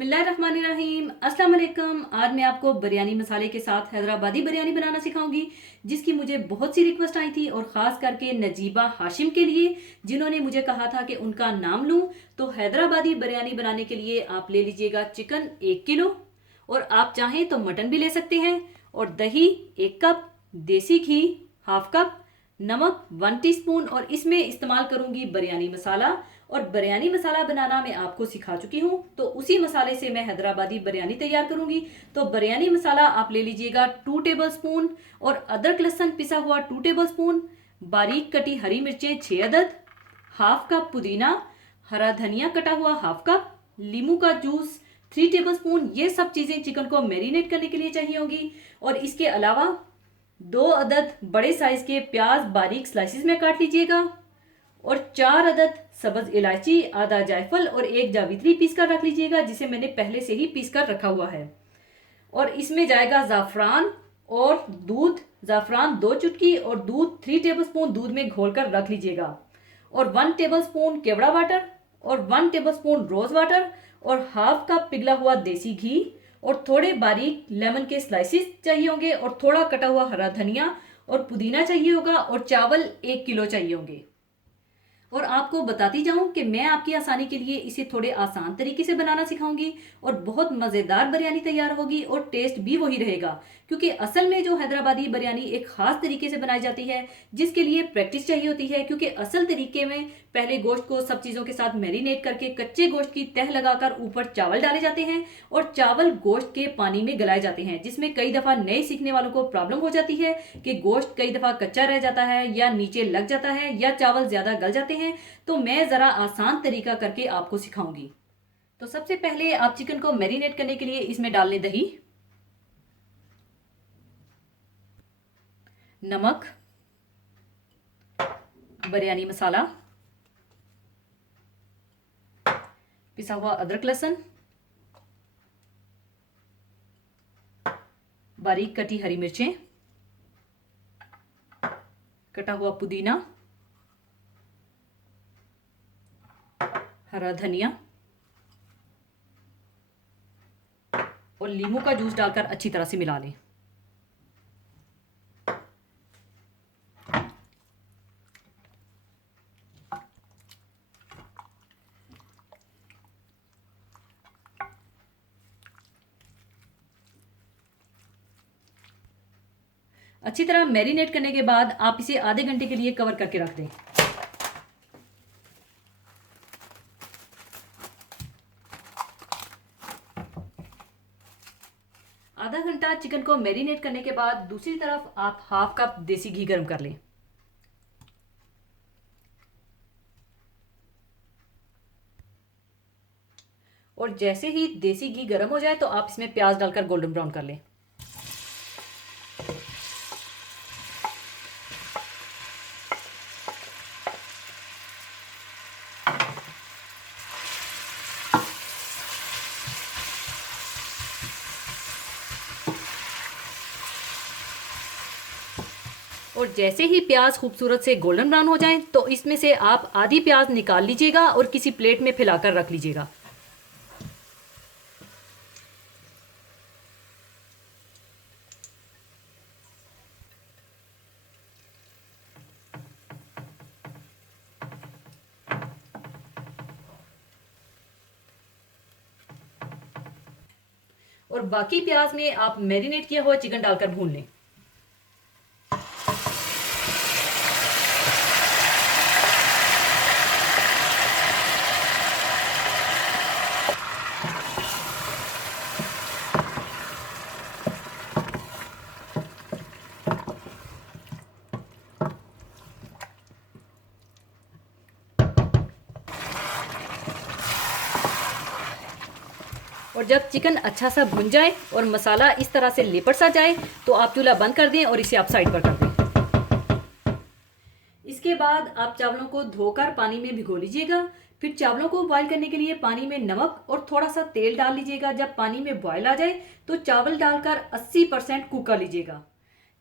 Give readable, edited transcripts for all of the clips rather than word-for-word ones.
बिस्मिल्लाहिर्रहमानिर्रहीम। अस्सलाम वालेकुम। आज मैं आपको बिरयानी मसाले के साथ हैदराबादी बिरयानी बनाना सिखाऊंगी, जिसकी मुझे बहुत सी रिक्वेस्ट आई थी और ख़ास करके नजीबा हाशिम के लिए, जिन्होंने मुझे कहा था कि उनका नाम लूं। तो हैदराबादी बिरयानी बनाने के लिए आप ले लीजिएगा चिकन 1 किलो, और आप चाहें तो मटन भी ले सकते हैं, और दही 1 कप, देसी घी हाफ कप, नमक 1 टीस्पून, और इसमें इस्तेमाल करूंगी बिरयानी मसाला। और बिरयानी मसाला बनाना मैं आपको सिखा चुकी हूँ, तो उसी मसाले से मैं हैदराबादी बिरयानी तैयार करूंगी। तो बिरयानी मसाला आप ले लीजिएगा 2 टेबलस्पून, और अदरक लहसुन पिसा हुआ 2 टेबलस्पून, बारीक कटी हरी मिर्चें 6 अदद, हाफ कप पुदीना, हरा धनिया कटा हुआ हाफ कप, लीमू का जूस 3 टेबलस्पून। ये सब चीज़ें चिकन को मैरिनेट करने के लिए चाहिए होंगी। और इसके अलावा 2 अदद बड़े साइज के प्याज बारीक स्लाइसिस में काट लीजिएगा, और 4 अदद सब्ज इलायची, आधा जायफल और 1 जावित्री पीस कर रख लीजिएगा, जिसे मैंने पहले से ही पीस कर रखा हुआ है। और इसमें जाएगा ज़ाफ़रान और दूध। ज़ाफ़रान 2 चुटकी और दूध 3 टेबलस्पून दूध में घोल कर रख लीजिएगा। और 1 टेबलस्पून केवड़ा वाटर, और 1 टेबलस्पून रोज़ वाटर, और हाफ कप पिघला हुआ देसी घी, और थोड़े बारीक लेमन के स्लाइसिस चाहिए होंगे, और थोड़ा कटा हुआ हरा धनिया और पुदीना चाहिए होगा, और चावल 1 किलो चाहिए होंगे। और आपको बताती जाऊं कि मैं आपकी आसानी के लिए इसे थोड़े आसान तरीके से बनाना सिखाऊंगी, और बहुत मज़ेदार बिरयानी तैयार होगी, और टेस्ट भी वही रहेगा। क्योंकि असल में जो हैदराबादी बिरयानी एक ख़ास तरीके से बनाई जाती है, जिसके लिए प्रैक्टिस चाहिए होती है। क्योंकि असल तरीके में पहले गोश्त को सब चीज़ों के साथ मैरिनेट करके कच्चे गोश्त की तह लगाकर ऊपर चावल डाले जाते हैं, और चावल गोश्त के पानी में गलाए जाते हैं, जिसमें कई दफ़ा नए सीखने वालों को प्रॉब्लम हो जाती है कि गोश्त कई दफ़ा कच्चा रह जाता है, या नीचे लग जाता है, या चावल ज़्यादा गल जाते हैं। तो मैं ज़रा आसान तरीका करके आपको सिखाऊंगी। तो सबसे पहले आप चिकन को मैरिनेट करने के लिए इसमें डाल लें दही, नमक, बिरयानी मसाला, पिसा हुआ अदरक लहसुन, बारीक कटी हरी मिर्चें, कटा हुआ पुदीना, हरा धनिया, और लीमू का जूस डालकर अच्छी तरह से मिला लें। अच्छी तरह मैरिनेट करने के बाद आप इसे आधे घंटे के लिए कवर करके रख दें। आधा घंटा चिकन को मैरिनेट करने के बाद दूसरी तरफ आप हाफ कप देसी घी गर्म कर लें। और जैसे ही देसी घी गर्म हो जाए तो आप इसमें प्याज डालकर गोल्डन ब्राउन कर लें। और जैसे ही प्याज खूबसूरत से गोल्डन ब्राउन हो जाएं तो इसमें से आप आधी प्याज निकाल लीजिएगा और किसी प्लेट में फैलाकर रख लीजिएगा। और बाकी प्याज में आप मैरिनेट किया हुआ चिकन डालकर भून लें। और जब चिकन अच्छा सा भुन जाए और मसाला इस तरह से लिपट सा जाए तो आप चूल्हा बंद कर दें और इसे आप साइड पर कर दें। इसके बाद आप चावलों को धोकर पानी में भिगो लीजिएगा। फिर चावलों को बॉईल करने के लिए पानी में नमक और थोड़ा सा तेल डाल लीजिएगा। जब पानी में बॉईल आ जाए तो चावल डालकर 80% कुक कर लीजिएगा।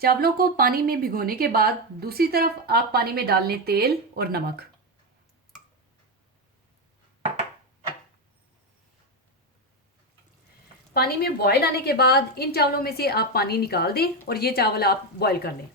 चावलों को पानी में भिगोने के बाद दूसरी तरफ आप पानी में डाल लें तेल और नमक। पानी में बॉयल आने के बाद इन चावलों में से आप पानी निकाल दें और ये चावल आप बॉयल कर लें।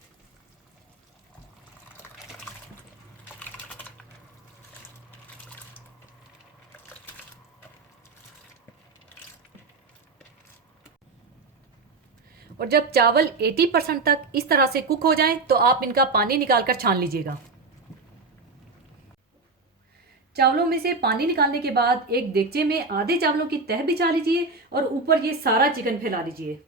और जब चावल 80% तक इस तरह से कुक हो जाएं तो आप इनका पानी निकालकर छान लीजिएगा। चावलों में से पानी निकालने के बाद एक देगचे में आधे चावलों की तह बिछा लीजिए और ऊपर ये सारा चिकन फैला लीजिए।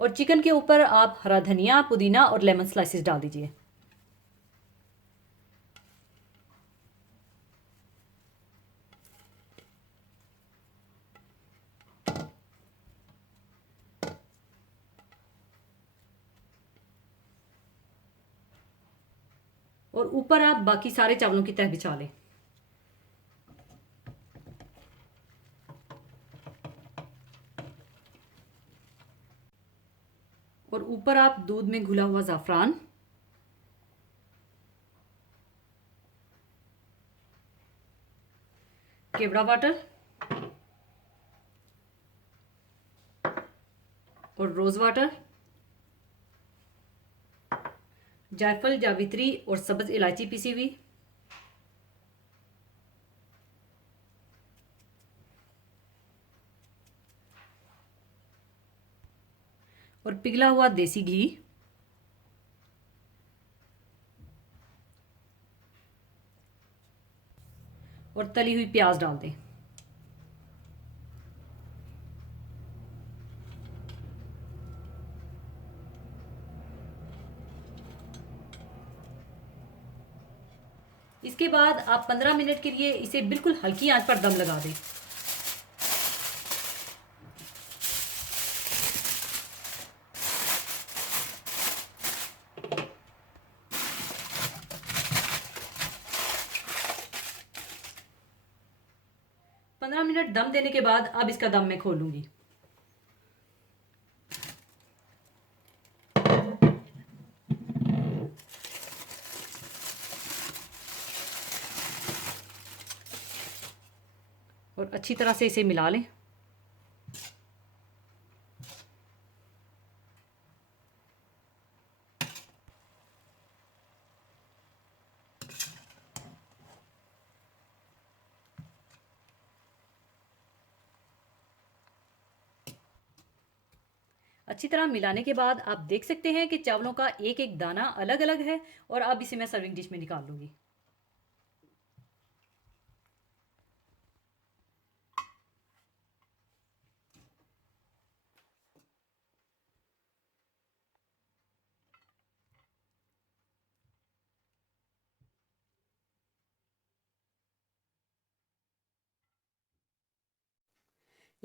और चिकन के ऊपर आप हरा धनिया, पुदीना और लेमन स्लाइसेस डाल दीजिए। और ऊपर आप बाकी सारे चावलों की तह बिछा लें। और ऊपर आप दूध में घुला हुआ ज़ाफ़रान, केवड़ा वाटर और रोज़ वाटर, जायफल, जावित्री और सब्ज़ इलायची पीसी हुई, और पिघला हुआ देसी घी, और तली हुई प्याज डाल दें। इसके बाद आप 15 मिनट के लिए इसे बिल्कुल हल्की आंच पर दम लगा दें। पंद्रह मिनट दम देने के बाद अब इसका दम मैं खोलूंगी। और अच्छी तरह से इसे मिला लें। अच्छी तरह मिलाने के बाद आप देख सकते हैं कि चावलों का एक एक दाना अलग अलग है। और अब इसे मैं सर्विंग डिश में निकाल लूंगी।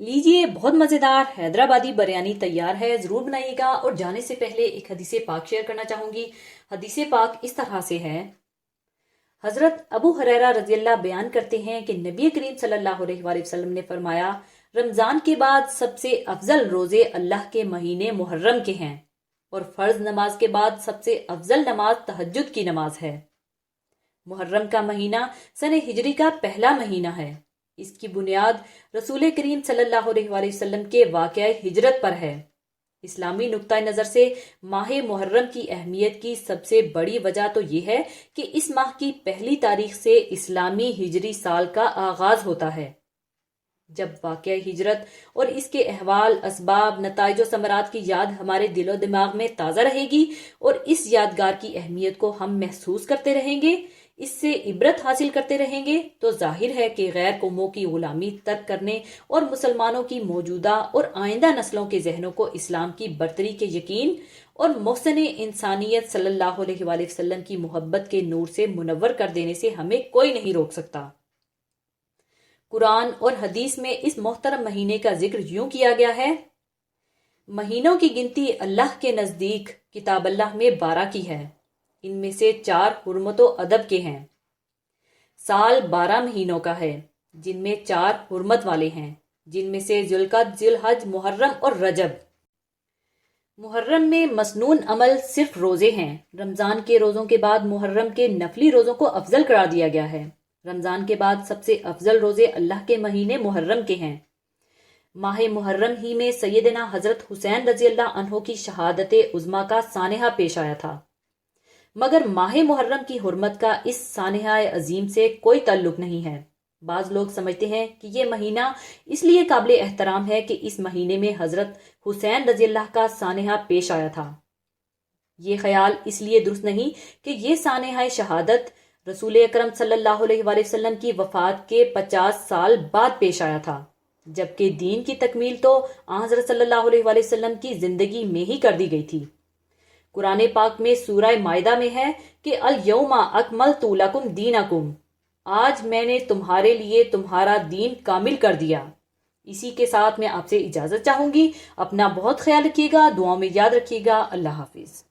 लीजिए, बहुत मज़ेदार हैदराबादी बिरयानी तैयार है। ज़रूर बनाइएगा। और जाने से पहले एक हदीस पाक शेयर करना चाहूँगी। हदीस पाक इस तरह से है। हज़रत अबू हुरैरा रज़ियल्लाहु बयान करते हैं कि नबी करीम सल्लल्लाहु अलैहि वसल्लम ने फरमाया, रमज़ान के बाद सबसे अफजल रोज़े अल्लाह के महीने मुहर्रम के हैं और फ़र्ज नमाज के बाद सबसे अफजल नमाज तहज्जुद की नमाज है। मुहर्रम का महीना सने हिजरी का पहला महीना है। इसकी बुनियाद रसूल करीम सल्लल्लाहु अलैहि वसल्लम के वाक़या हिजरत पर है। इस्लामी नुक्ता नज़र से माह मुहर्रम की अहमियत की सबसे बड़ी वजह तो ये है कि इस माह की पहली तारीख से इस्लामी हिजरी साल का आगाज होता है, जब वाक़या हिजरत और इसके अहवाल, असबाब, नताइज व समरात की याद हमारे दिलो दिमाग में ताज़ा रहेगी और इस यादगार की अहमियत को हम महसूस करते रहेंगे, इससे इबरत हासिल करते रहेंगे, तो जाहिर है कि गैर कौमों की गुलामी तर्क करने और मुसलमानों की मौजूदा और आइंदा नस्लों के जहनों को इस्लाम की बरतरी के यकीन और मोहसिन इंसानियत सल्लल्लाहु अलैहि वसल्लम की मोहब्बत के नूर से मुनव्वर कर देने से हमें कोई नहीं रोक सकता। कुरान और हदीस में इस मोहतरम महीने का जिक्र यूं किया गया है, महीनों की गिनती अल्लाह के नजदीक किताब अल्लाह में 12 की है। इनमें से 4 हुर्मतो अदब के हैं। साल 12 महीनों का है, जिनमें 4 हुर्मत वाले हैं, जिनमें से ज़ुल्क़अद, ज़ुल्हज, मुहर्रम और रजब। मुहर्रम में मसनून अमल सिर्फ रोज़े हैं। रमज़ान के रोज़ों के बाद मुहर्रम के नफली रोज़ों को अफजल करार दिया गया है। रमज़ान के बाद सबसे अफजल रोज़े अल्लाह के महीने मुहर्रम के हैं। माह मुहर्रम ही में सैयदना हज़रत हुसैन रज़ी अल्लाह अन्हो की शहादत उज़्मा का सानहा पेश आया था। मगर माह मुहर्रम की हुर्मत का इस सानहा अजीम से कोई ताल्लुक नहीं है। बाज़ लोग समझते हैं कि ये महीना इसलिए काबिल एहतराम है कि इस महीने में हज़रत हुसैन रज़ी अल्लाह का सानहा पेश आया था। ये ख्याल इसलिए दुरुस्त नहीं कि ये सानहा शहादत रसूल अकरम सल्लल्लाहु अलैहि वसल्लम की वफ़ात के 50 साल बाद पेश आया था, जबकि दीन की तकमील तो हज़रत सल्लल्लाहु अलैहि वसल्लम की ज़िंदगी में ही कर दी गई थी। कुरान पाक में सूरह माइदा में है कि अल यौमा अकमलतु लकुम दीनकुम, आज मैंने तुम्हारे लिए तुम्हारा दीन कामिल कर दिया। इसी के साथ मैं आपसे इजाज़त चाहूँगी। अपना बहुत ख्याल रखिएगा, दुआओं में याद रखिएगा। अल्लाह हाफिज़।